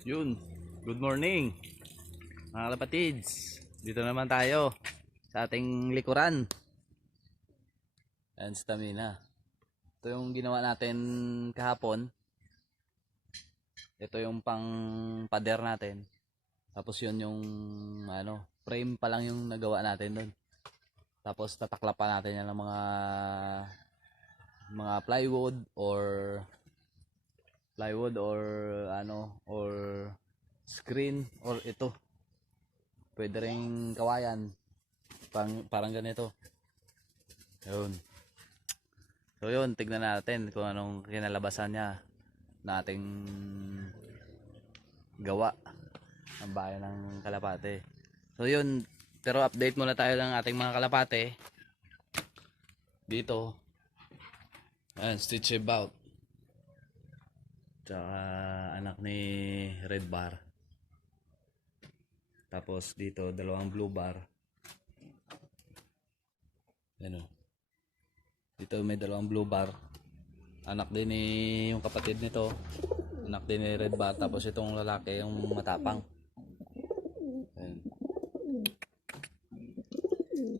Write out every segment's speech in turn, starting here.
Yun, good morning mga kapatids. Dito naman tayo sa ating likuran. Ayan, stamina. Ito yung ginawa natin kahapon. Ito yung pang pader natin. Tapos yun yung frame pa lang yung nagawa natin doon. Tapos tataklapan natin yan ng mga plywood or or screen or ito. Pwede ring kawayan. Parang ganito. Yun. So yun, tignan natin kung anong kinalabasan niya na ating gawa ng bayan ng Kalapate. So yun, pero update muna tayo ng ating mga kalapate. Dito. Ayan, stitch about. Tsaka anak ni red bar. Tapos dito, dalawang blue bar. Ano? Dito may dalawang blue bar. Anak din ni yung kapatid nito. Anak din ni red bar. Tapos itong lalaki yung matapang. Ayan.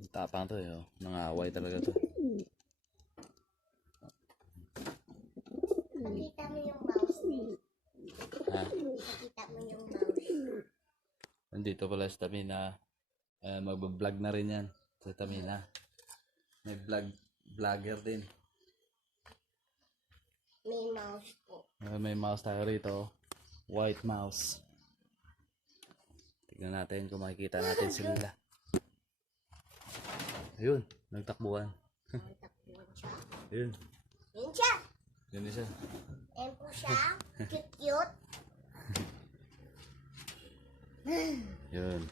Matapang to eh. Nangaway talaga to. Nakita mo yung mouse eh. Ha? Nakita mo yung mouse. Nandito pala sa Tamina. Mag-vlog na rin yan sa Tamina. May vlogger din. May mouse po. May mouse tayo rito. White mouse. Tignan natin kung makikita natin sila. Ayun, nagtakbuhan. Takbuhan siya. Ayun. Yun siya. Yun isa. Ayan po siya. Cute-cute. Yun.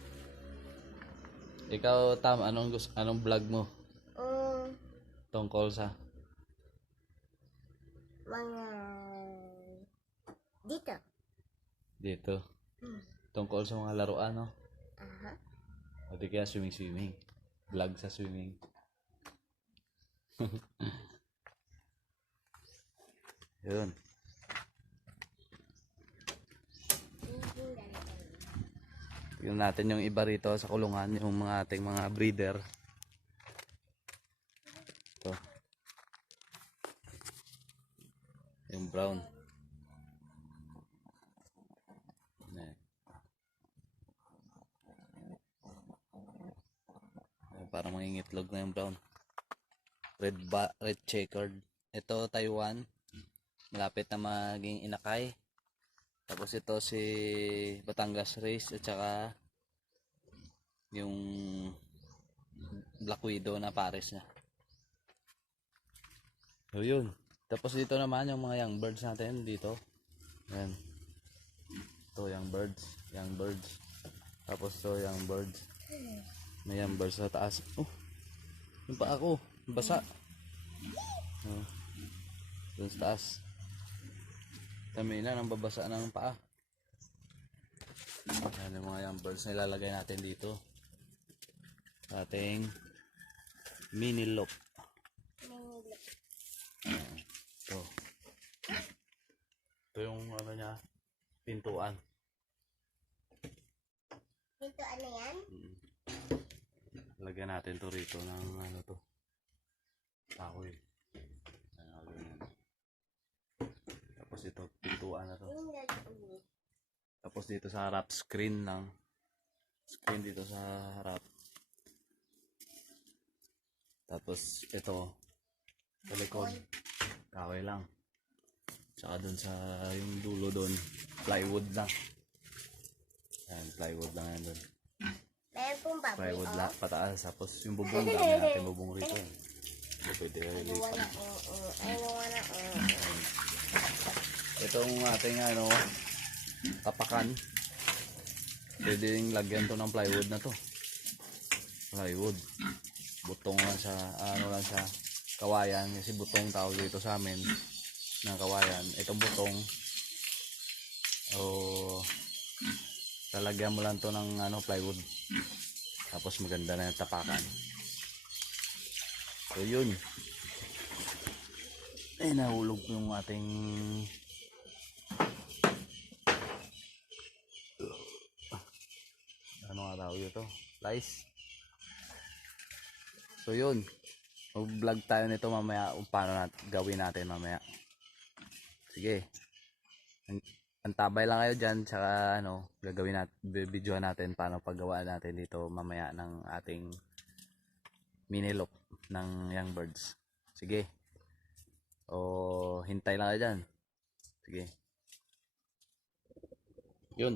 Ikaw, Tam, anong vlog mo? Tungkol sa? Mga... Dito. Dito. Tungkol sa mga laruan, no? Aha. O di kaya swimming. Vlog sa swimming. Yun. Tignan natin yung iba rito sa kulungan, yung mga ating mga breeder. Ito. Yung brown. Ayan. Parang mangingitlog na yung brown. Red checkered. Ito Taiwan. Malapit na maging inakay. Tapos ito si Batangas race at saka yung Black Widow na pares niya. So yun. Tapos dito naman yung mga young birds natin dito. Ayan. Ito young birds. Tapos ito young birds. May young birds sa taas. Oh. Yung paa ko, basa. Oh. Doon sa taas. Tamina nang babasa ng paa. Ayan yung mga young birds na ilalagay natin dito. Sa ating mini loft. Ito. Ito yung niya, pintuan. Pintuan na yan? Lagyan natin to rito ng kahoy. Tapos ito, pintuan na to. Tapos dito sa harap, screen lang. Screen dito sa harap. Tapos ito, sa likod, kahoy lang. Tsaka dun sa yung dulo dun, plywood lang. Ayan, plywood lang yan dun. Meron pong baboy. Plywood lang, pataas. Tapos yung bubong, dami natin bubong rito. Pwede kayo lipat. Itong ating tapakan. Pwede rin lagyan to ng plywood na to. Plywood. Butong lang siya, lang siya, kawayan. Kasi butong tawag dito sa amin ng kawayan. Itong butong, talagyan mo lang to ng plywood. Tapos maganda na yung tapakan. So yun. Nahulog yung ating Ano tawag ito? Lice. So yun. Mag-vlog tayo nito mamaya kung paano gawin natin mamaya. Sige. Antabay lang kayo dyan. Tsaka ano, gagawin natin, videoan natin paano paggawa natin dito mamaya ng ating mini loft ng young birds. Sige. O hintay lang kayo dyan. Sige. Yun.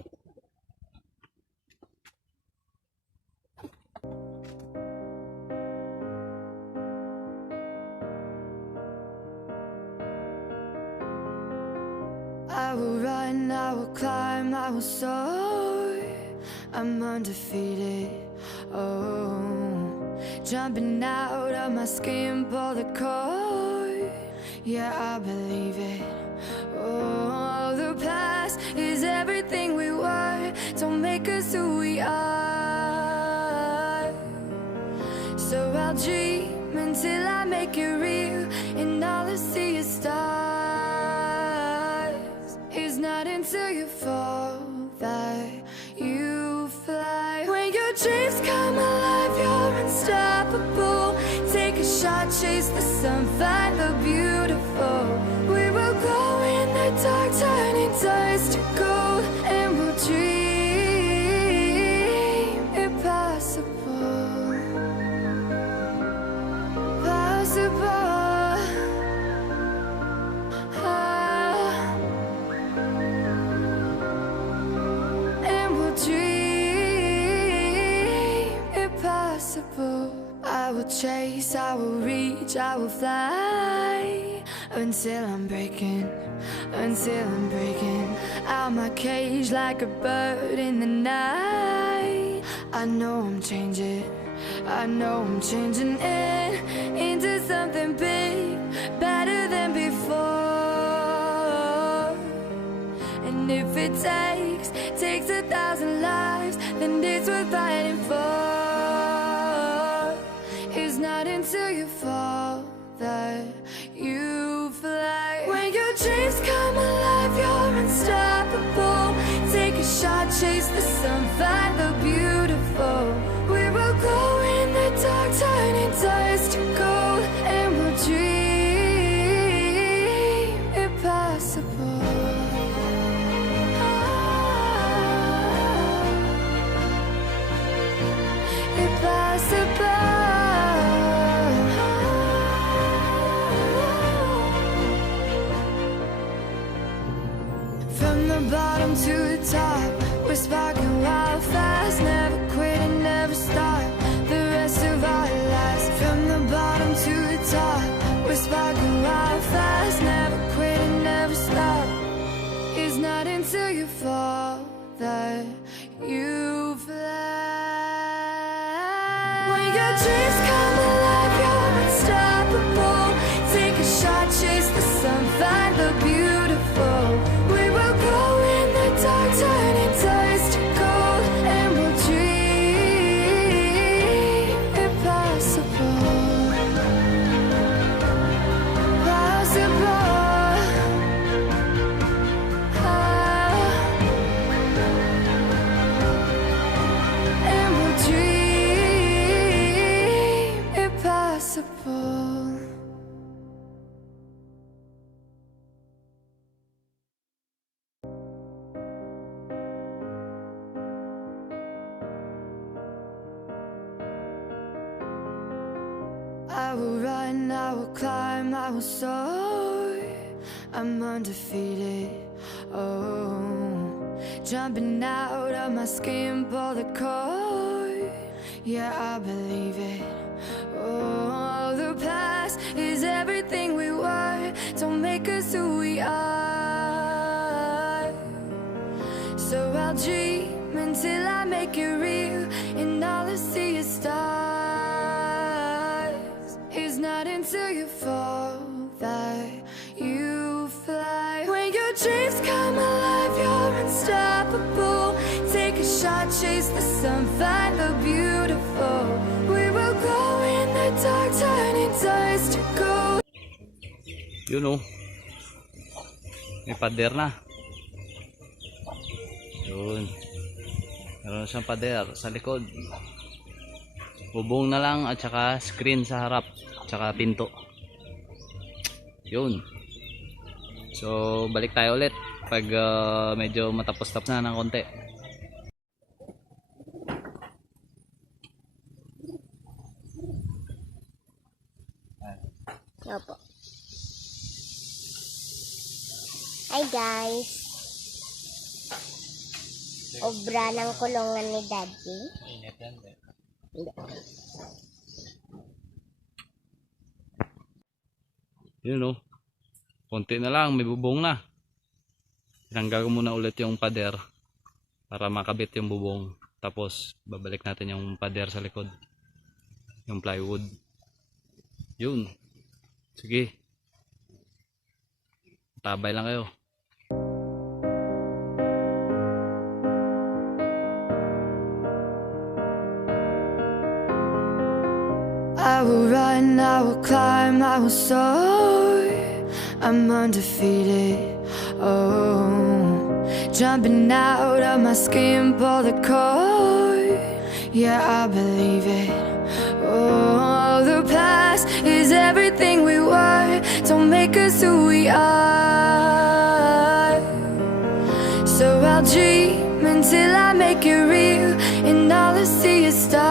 I will run, I will climb, I will soar. I'm undefeated. Oh, jumping out of my skin, pull the cord. Yeah, I believe it. Oh, the past is everything we were. Don't make us who we are. So I'll dream until I make it real, and all I see is stars. It's not until you fall that you fly. When your dreams come alive, you're unstoppable. Take a shot, chase the sun, find the beautiful. We will glow in the dark, turning dust to gold, and we'll dream impossible. Possible. And we'll dream impossible. I will chase, I will reach, I will fly until I'm breaking out my cage like a bird in the night. I know I'm changing it into something big, better than before. And if it takes 1,000 lives, then it's worth fighting for. It's not until you fall that you fly. When your dreams come alive, you're unstoppable. Take a shot, chase the sun, find the beautiful. We will glow in the dark, turning dust to gold, and we'll dream impossible. From the bottom to the top, we're sparking wild fast. Never quit and never stop the rest of our lives. From the bottom to the top, we're sparking wild fast. Never quit and never stop. It's not until you fall that you fly. When your dreams come alive, you're unstoppable. Take a shot, chase the sun, find the beautiful. We will glow in the dark, turning dust to gold, and we'll dream impossible. Possible. And we'll dream impossible. I will run, I will climb, I will soar. I'm undefeated. Oh, jumping out of my skin, pull the cord. Yeah, I believe it. Oh, the past is everything we were. Don't make us who we are. So I'll dream until I make it real, and all I see is stars. It's not until you fall that you fly. When your dreams come alive, you're unstoppable. Take a shot, chase the sun, find the beautiful. We will glow in the dark, turning dust to gold. Yun oh. May pader na. Yun. Meron siyang pader sa likod. Bubong na lang at saka screen sa harap. At saka pinto. Yun. So balik tayo ulit pag medyo matapos-tapos na ng konti. Opo. Hi guys. Obra ng kulungan ni Daddy. Init yan. Yun o. Konti na lang, may bubong na. Tinanggal ko muna ulit yung pader para makabit yung bubong. Tapos babalik natin yung pader sa likod. Yung plywood. Yun. Sige. Tabay lang kayo. I will run, I will climb, I will soar. I'm undefeated. Oh, jumping out of my skin, pull the cord. Yeah, I believe it. Oh, the past is everything we were. Don't make us who we are. So I'll dream until I make it real, and all I see is stars.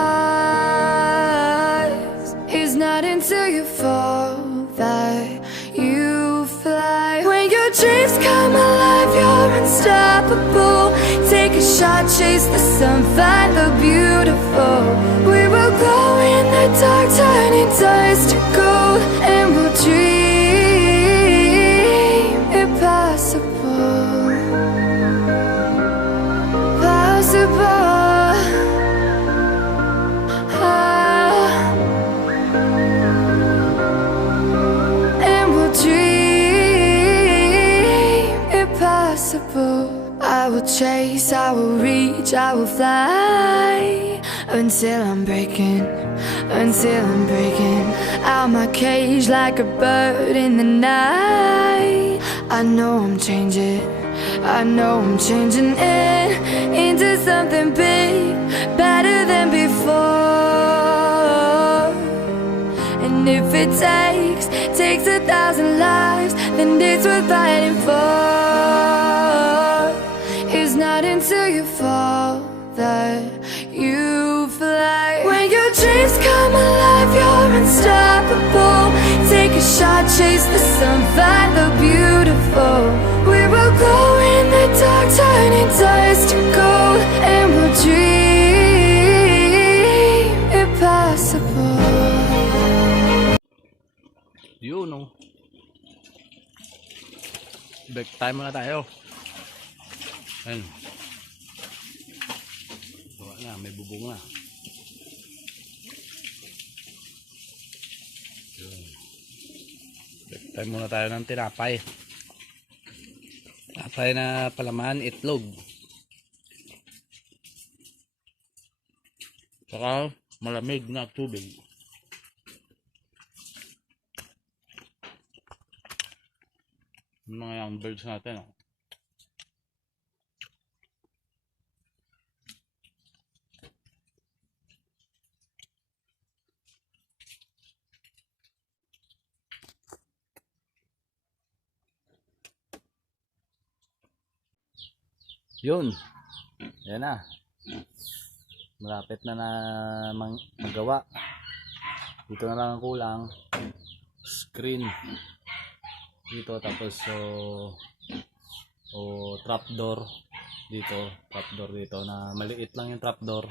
It's not until you fall that you fly. When your dreams come alive, you're unstoppable. Take a shot, chase the sun, find the beautiful. We will glow in the dark, turning dust to gold, and we'll dream impossible. Possible. And we'll dream impossible. I will chase, I will reach, I will fly until I'm breaking out my cage like a bird in the night. I know I'm changing into something big, better than before. And if it takes 1,000 lives, then it's worth fighting for. It's not until you fall that you fly. When your dreams come alive, you're unstoppable. Take a shot, chase the sun, find the beautiful. We will glow in the dark, turning dust to gold, and we'll dream impossible. Yun o. Break time muna tayo. Ayun. Bawa na, may bubong na. Yun. Break time muna tayo ng tinapay. Tinapay na palaman, itlog. Saka malamig na tubig. Yung mga young birds natin. Oh. Yun. Yan na. Malapit na magawa. Dito na lang ang kulang. Screen. Dito tapos trapdoor dito na maliit lang yung trapdoor.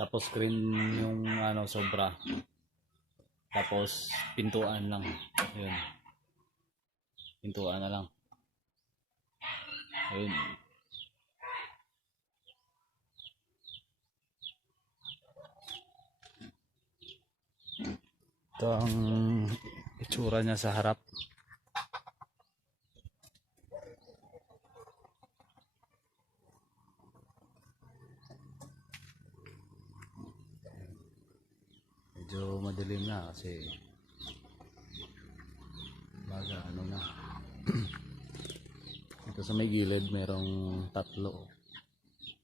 Tapos screen yung sobra. Tapos pintuan lang. Ayun. Pintuan na lang. Ayun. Ito ang itsura niya sa harap. Medyo madilim na kasi baga na. Ito sa may gilid merong tatlo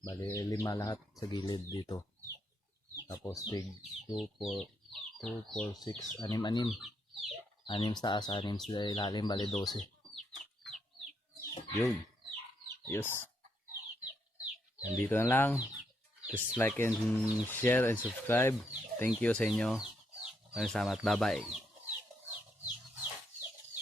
Bali 5 lahat sa gilid dito. Tapos tig 2, 4, 6, 6, 6 sa taas, 6 sa ilalim, bali 12. Yun. Yes. Nandito na lang. Just like and share and subscribe. Thank you sa inyo. Maraming salamat. Bye bye.